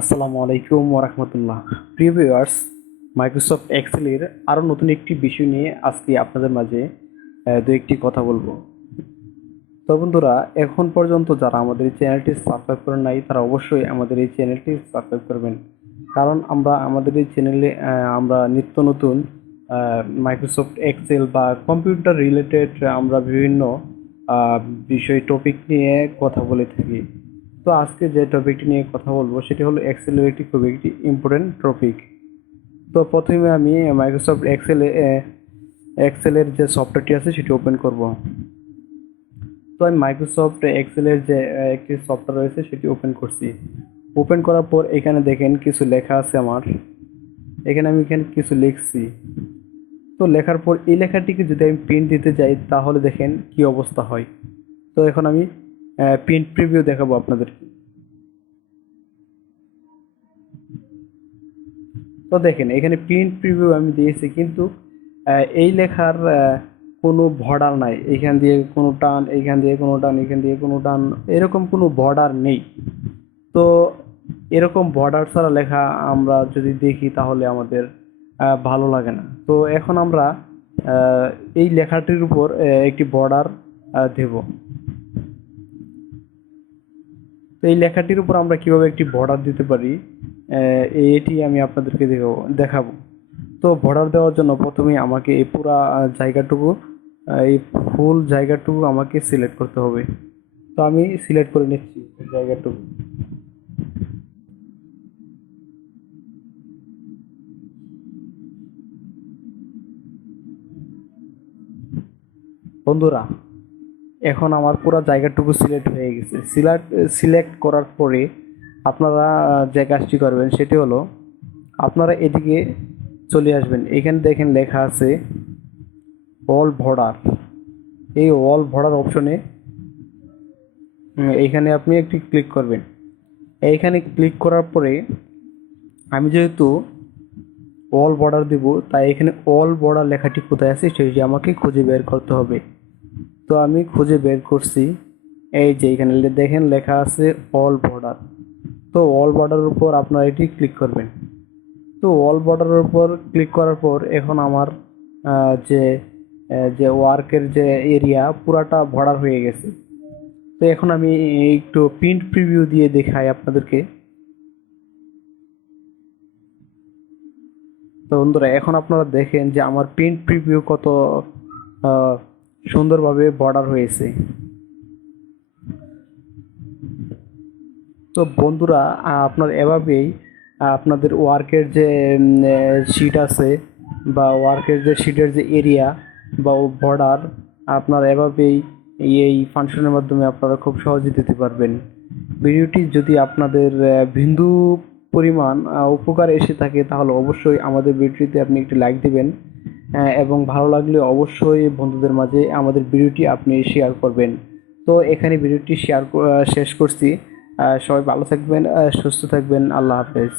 আসসালামু আলাইকুম ওরহমতুল্লাহ। প্রিয় ভিউয়ার্স, মাইক্রোসফট এক্সেলের আরও নতুন একটি বিষয় নিয়ে আজকে আপনাদের মাঝে দু একটি কথা বলবো। তো বন্ধুরা, এখন পর্যন্ত যারা আমাদের এই চ্যানেলটি সাবস্ক্রাইব করেন নাই তারা অবশ্যই আমাদের এই চ্যানেলটি সাবস্ক্রাইব করবেন। কারণ আমরা আমাদের এই চ্যানেলে আমরা নিত্য নতুন মাইক্রোসফট এক্সেল বা কম্পিউটার রিলেটেড আমরা বিভিন্ন আহ, বিষয় টপিক নিয়ে কথা বলে থাকি। তো আজকে যে টপিকটি নিয়ে কথা বলবো সেটি হলো এক্সেলের একটি খুব একটি ইম্পর্টেন্ট টপিক। তো প্রথমে আমি মাইক্রোসফট এক্সেলের যে সফটওয়্যারটি আছে সেটি ওপেন করব। তো আমি মাইক্রোসফট এক্সেলের যে একটি সফটওয়্যার রয়েছে সেটি ওপেন করছি। ওপেন করার পর এখানে দেখেন কিছু লেখা আছে আমার। এখানে কিছু লিখছি। তো লেখার পর এই লেখাটিকে যদি আমি প্রিন্ট দিতে যাই তাহলে দেখেন কি অবস্থা হয়। তো এখন আমি প্রিন্ট প্রিভিউ দেখাবো আপনাদেরকে। তো দেখেন এখানে প্রিন্ট প্রিভিউ আমি দিয়েছি, কিন্তু এই লেখার কোনো বর্ডার নাই। এখান দিয়ে কোনো টান, এইখান দিয়ে কোনো টান, এখান দিয়ে কোনো টান, এরকম কোনো বর্ডার নেই। তো এরকম বর্ডার ছাড়া লেখা আমরা যদি দেখি তাহলে আমাদের ভালো লাগে না। তো এখন আমরা আহ, এই লেখাটির উপর একটি বর্ডার দেব। তো এই লেখাটির উপর আমরা কিভাবে একটি বর্ডার দিতে পারি এটি আমি আপনাদেরকে দেখাবো। তো বর্ডার দেওয়ার জন্য প্রথমেই আমাকে এই পুরা জায়গাটুকু, এই ফুল জায়গাটুকু আমাকে সিলেক্ট করতে হবে। তো আমি সিলেক্ট করে নিচ্ছি এই জায়গাটুকু। বন্ধুরা, এখন আমার পুরো জায়গাটুকু সিলেক্ট হয়ে গেছে। সিলেক্ট করার পরে আপনারা যে কাজটি করবেন সেটি হলো আপনারা এদিকে চলে আসবেন। এখানে দেখেন লেখা আছে অল বর্ডার। এই অল বর্ডার অপশনে এইখানে আপনি একটি ক্লিক করবেন। এইখানে ক্লিক করার পরে আমি যেহেতু অল বর্ডার দিব, তাই এখানে অল বর্ডার লেখাটি কোথায় আছে সেটি আমাকে খুঁজে বের করতে হবে। তো আমি খুঁজে বের করছি। এই যে এখানে দেখেন লেখা আছে অল বর্ডার। তো অল বর্ডারের উপর আপনারা এটি ক্লিক করবেন। তো অল বর্ডারের উপর ক্লিক করার পর এখন আমার যে যে ওয়ার্কের যে এরিয়া পুরাটা বর্ডার হয়ে গেছে। তো এখন আমি একটু প্রিন্ট প্রিভিউ দিয়ে দেখাই আপনাদেরকে। তো বন্ধুরা, এখন আপনারা দেখেন যে আমার প্রিন্ট প্রিভিউ কত আহ, সুন্দরভাবে বর্ডার হয়েছে। তো বন্ধুরা, আপনার এভাবেই আপনাদের ওয়ার্কের যে শিট আছে বা ওয়ার্কের যে শিটের যে এরিয়া বা বর্ডার, আপনার এভাবেই এই ফাংশনের মাধ্যমে আপনারা খুব সহজে দিতে পারবেন। ভিডিওটি যদি আপনাদের বিন্দু পরিমাণ উপকার এসে থাকে তাহলে অবশ্যই আমাদের ভিডিওটিতে আপনি একটি লাইক দিবেন, এবং ভালো লাগলে অবশ্যই বন্ধুদের মাঝে আমাদের ভিডিওটি আপনি শেয়ার করবেন। তো এখানে ভিডিওটি শেষ করছি। সবাই ভালো থাকবেন, সুস্থ থাকবেন। আল্লাহ হাফেজ।